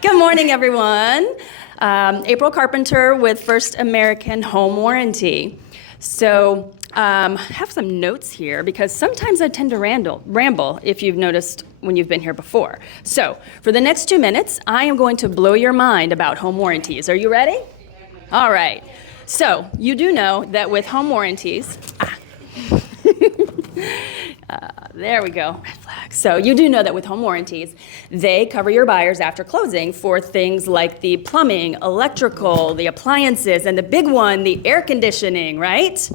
Good morning, everyone. April Carpenter with First American Home Warranty. So I have some notes here because sometimes I tend to ramble if you've noticed when you've been here before. So for the next 2 minutes, I am going to blow your mind about home warranties. Are you ready? All right. So you do know that with home warranties, there we go, red flag. So you do know that with home warranties, they cover your buyers after closing for things like the plumbing, electrical, the appliances, and the big one, the air conditioning, right?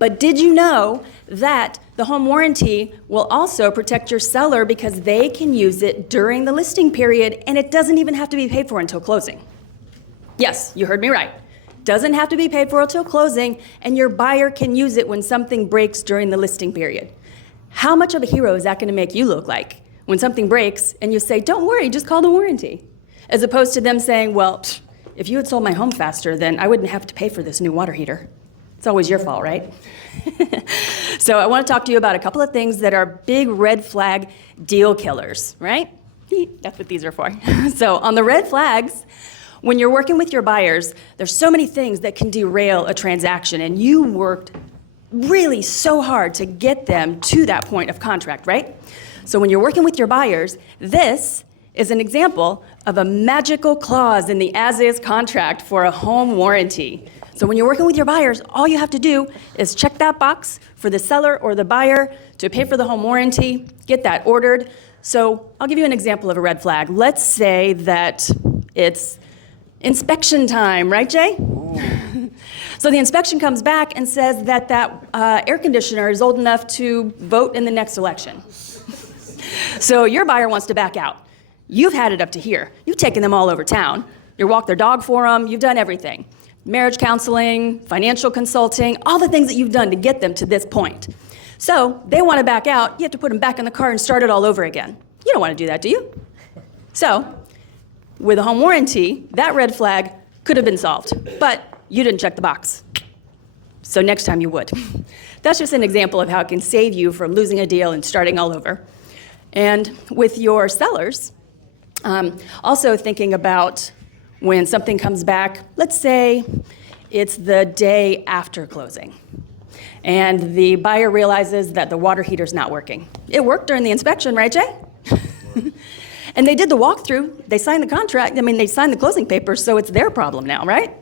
But did you know that the home warranty will also protect your seller because they can use it during the listing period and it doesn't even have to be paid for until closing? Yes, you heard me right. Doesn't have to be paid for until closing, and your buyer can use it when something breaks during the listing period. How much of a hero is that going to make you look like when something breaks and you say, don't worry, just call the warranty? As opposed to them saying, well, if you had sold my home faster, then I wouldn't have to pay for this new water heater. It's always your fault, right? So I want to talk to you about a couple of things that are big red flag deal killers, right? That's what these are for. So on the red flags, when you're working with your buyers, there's so many things that can derail a transaction, and you worked really so hard to get them to that point of contract, right? So when you're working with your buyers, this is an example of a magical clause in the as-is contract for a home warranty. So when you're working with your buyers, all you have to do is check that box for the seller or the buyer to pay for the home warranty, get that ordered. So I'll give you an example of a red flag. Let's say that it's inspection time, right, Jay? So the inspection comes back and says that air conditioner is old enough to vote in the next election. So your buyer wants to back out. You've had it up to here. You've taken them all over town. You walked their dog for them. You've done everything. Marriage counseling, financial consulting, all the things that you've done to get them to this point. So they want to back out. You have to put them back in the car and start it all over again. You don't want to do that, do you? So with a home warranty, that red flag could have been solved, but you didn't check the box. So next time you would. That's just an example of how it can save you from losing a deal and starting all over. And with your sellers, also thinking about when something comes back, let's say it's the day after closing, and the buyer realizes that the water heater's not working. It worked during the inspection, right, Jay? And they did the walkthrough, they signed the contract, they signed the closing papers, so it's their problem now, right?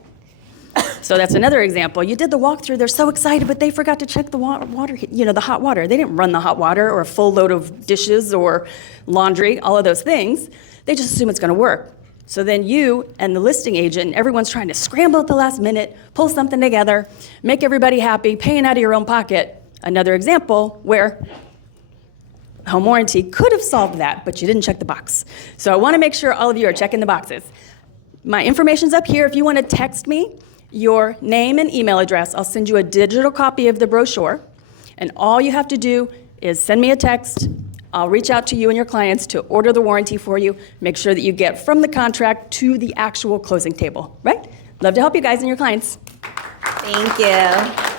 So that's another example. You did the walkthrough, they're so excited, but they forgot to check the water, the hot water. They didn't run the hot water or a full load of dishes or laundry, all of those things. They just assume it's gonna work. So then you and the listing agent, everyone's trying to scramble at the last minute, pull something together, make everybody happy, paying out of your own pocket. Another example where home warranty could have solved that, but you didn't check the box. So I want to make sure all of you are checking the boxes. My information's up here. If you want to text me your name and email address, I'll send you a digital copy of the brochure. And all you have to do is send me a text. I'll reach out to you and your clients to order the warranty for you. Make sure that you get from the contract to the actual closing table, right? Love to help you guys and your clients. Thank you.